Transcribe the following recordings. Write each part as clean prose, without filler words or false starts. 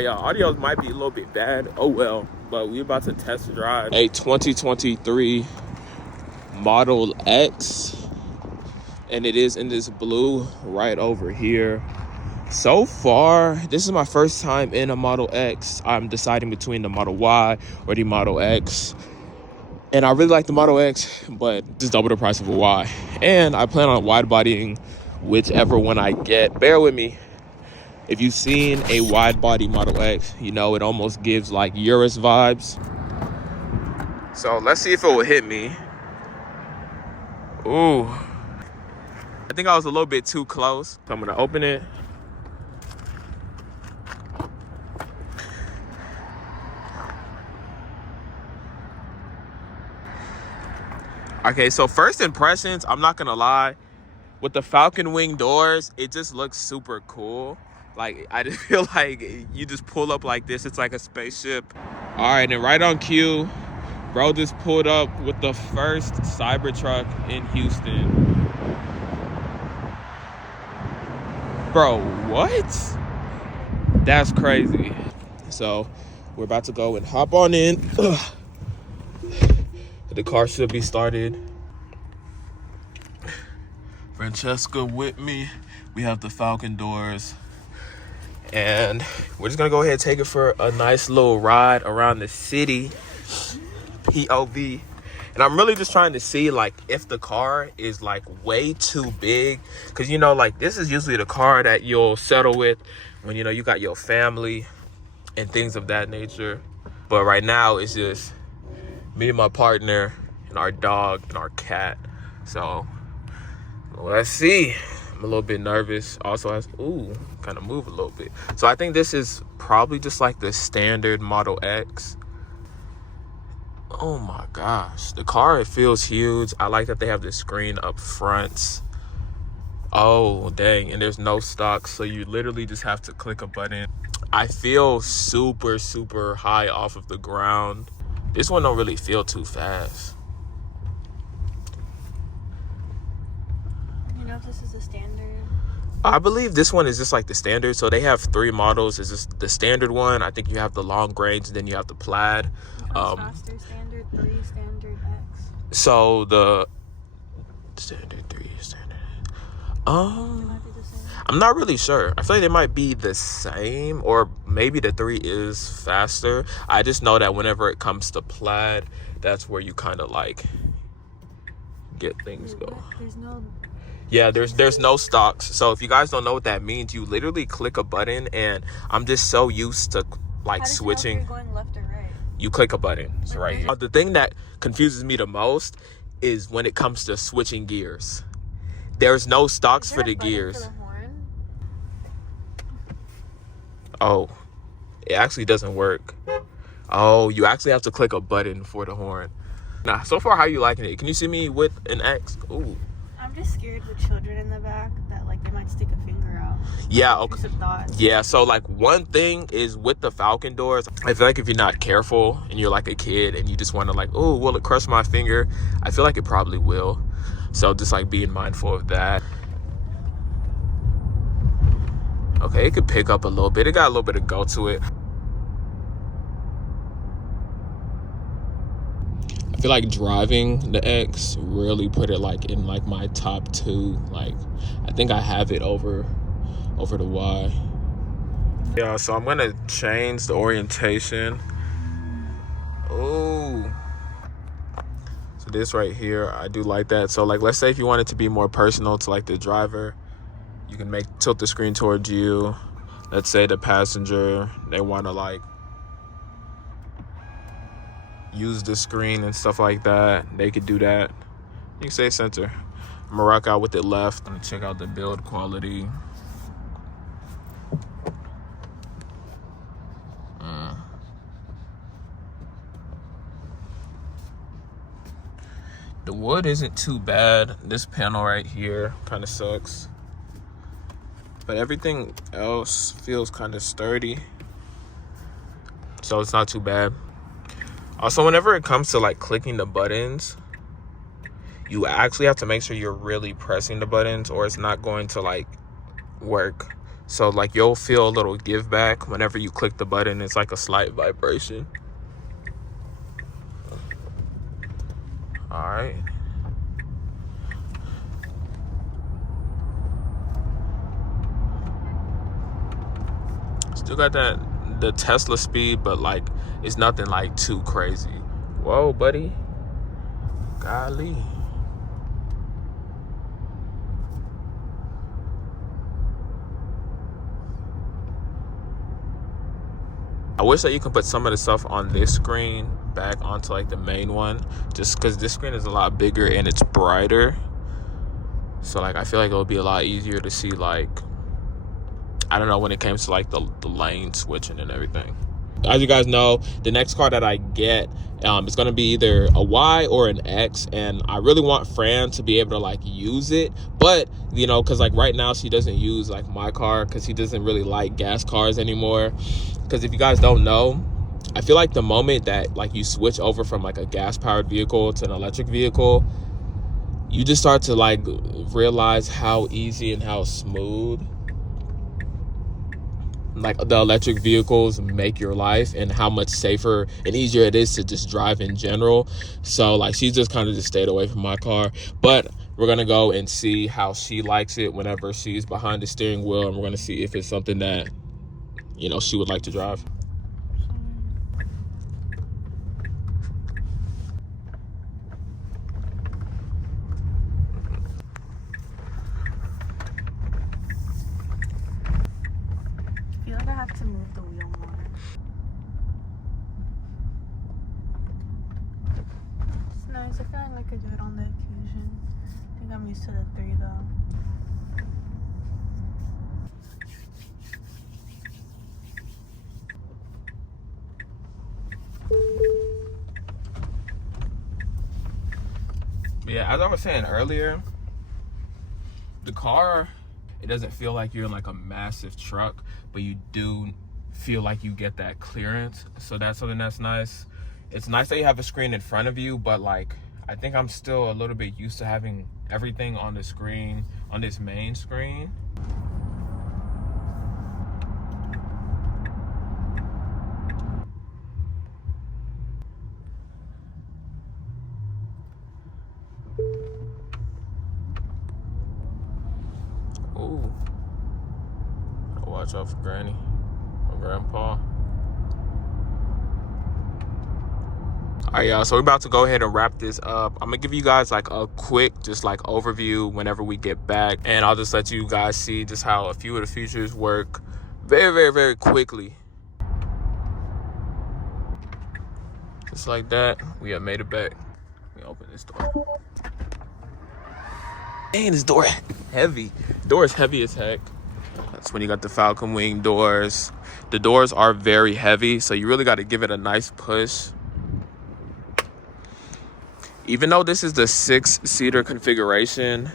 Y'all, audio might be a little bit bad. Oh well, but we about to test drive a 2023 Model X, and it is in this blue right over here. So far, this is my first time in a Model X. I'm deciding between the Model Y or the Model X. And I really like the Model X, but just double the price of a Y. And I plan on wide bodying whichever one I get. Bear with me. If you've seen a wide body Model X, you know it almost gives like Urus vibes. So let's see if it will hit me. Ooh. I think I was a little bit too close. So I'm gonna open it. Okay, so first impressions, I'm not gonna lie. With the Falcon Wing doors, it just looks super cool. Like, I just feel like you just pull up like this, it's like a spaceship. All right, and right on cue, bro just pulled up with the first Cybertruck in Houston. Bro, what? That's crazy. So, we're about to go and hop on in. Ugh. The car should be started. Francesca with me. We have the Falcon doors. And we're just gonna go ahead and take it for a nice little ride around the city. POV. And I'm really just trying to see like if the car is like way too big. Cause you know, like this is usually the car that you'll settle with when you know you got your family and things of that nature. But right now it's just me and my partner and our dog and our cat. So let's see. I'm a little bit nervous. Also has, ooh, kind of move a little bit. So I think this is probably just like the standard Model X. Oh my gosh. The car, it feels huge. I like that they have the screen up front. Oh, dang. And there's no stock. So you literally just have to click a button. I feel super, super high off of the ground. This one don't really feel too fast. You know if this is a standard? I believe this one is just like the standard. So they have 3 models. It's just the standard one. I think you have the long range, then you have the plaid. Faster, standard 3, standard X. So the standard 3, standard. They might be the same. I'm not really sure. I feel like they might be the same, or maybe the 3 is faster. I just know that whenever it comes to plaid, that's where you kind of like get things Wait, go. There's no. Yeah, there's no stocks. So if you guys don't know what that means, you literally click a button, and I'm just so used to like switching. How does it know if you're going left or right? You click a button. It's right here. The thing that confuses me the most is when it comes to switching gears. There's no stocks for the gears. For the horn? Oh, it actually doesn't work. Oh, you actually have to click a button for the horn. Nah, so far, how you liking it? Can you see me with an X? Ooh. I'm just scared with children in the back that like they might stick a finger out. Yeah, okay. Yeah, so like one thing is with the Falcon doors, I feel like if you're not careful and you're like a kid and you just want to like, oh, will it crush my finger? I feel like it probably will. So just like being mindful of that. Okay, it could pick up a little bit. It got a little bit of go to it. I feel like driving the X really put it like in like my top 2. Like I think I have it over the Y. Yeah, so I'm gonna change the orientation. Oh, so this right here, I do like that. So like, let's say if you want it to be more personal to like the driver, you can tilt the screen towards you. Let's say the passenger, they want to like use the screen and stuff like that, they could do that. You can say center. I'm gonna rock out with it left. I'm gonna check out the build quality. The wood isn't too bad. This panel right here kind of sucks, but everything else feels kind of sturdy, so it's not too bad. Also, whenever it comes to like clicking the buttons, you actually have to make sure you're really pressing the buttons or it's not going to like work. So like you'll feel a little give back whenever you click the button. It's like a slight vibration. All right. Still got the Tesla speed, but like it's nothing like too crazy. Whoa, buddy. Golly. I wish that you could put some of the stuff on this screen back onto like the main one, just because this screen is a lot bigger and it's brighter. So like I feel like it would be a lot easier to see, like, I don't know, when it comes to like the lane switching and everything. As you guys know, the next car that I get is going to be either a Y or an X, and I really want Fran to be able to like use it, but you know, because like right now she doesn't use like my car because he doesn't really like gas cars anymore. Because if you guys don't know, I feel like the moment that like you switch over from like a gas powered vehicle to an electric vehicle, you just start to like realize how easy and how smooth like the electric vehicles make your life, and how much safer and easier it is to just drive in general. So like she just kind of just stayed away from my car, but we're gonna go and see how she likes it whenever she's behind the steering wheel, and we're gonna see if it's something that, you know, she would like to drive. I feel like I have to move the wheel more. It's nice. I feel like I could do it on the occasion. I think I'm used to the 3 though. Yeah, as I was saying earlier, the car, it doesn't feel like you're in like a massive truck, but you do feel like you get that clearance. So that's something that's nice. It's nice that you have a screen in front of you, but like I think I'm still a little bit used to having everything on the screen, on this main screen. Ooh. Watch out for Granny or Grandpa. All right, y'all, so we're about to go ahead and wrap this up. I'm gonna give you guys like a quick just like overview whenever we get back, and I'll just let you guys see just how a few of the features work very, very, very quickly. Just like that, we have made it back. Let me open this door. Dang, this door heavy. Door is heavy as heck. That's when you got the Falcon Wing doors. The doors are very heavy, so you really got to give it a nice push. Even though this is the 6-seater configuration,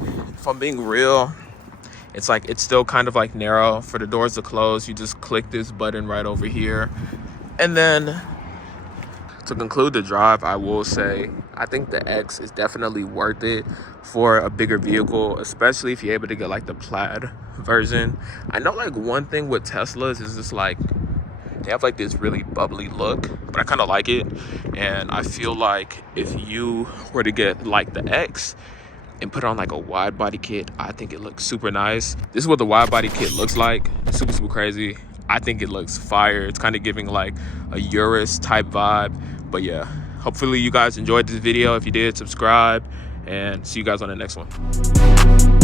if I'm being real, it's like it's still kind of like narrow. For the doors to close, you just click this button right over here. And then to conclude the drive, I will say I think the X is definitely worth it for a bigger vehicle, especially if you're able to get like the plaid version. I know like one thing with Teslas is just like they have like this really bubbly look, but I kind of like it. And I feel like if you were to get like the X and put on like a wide body kit, I think it looks super nice. This is what the wide body kit looks like. Super, super crazy. I think it looks fire. It's kind of giving like a Urus type vibe. But yeah, hopefully you guys enjoyed this video. If you did, subscribe, and see you guys on the next one.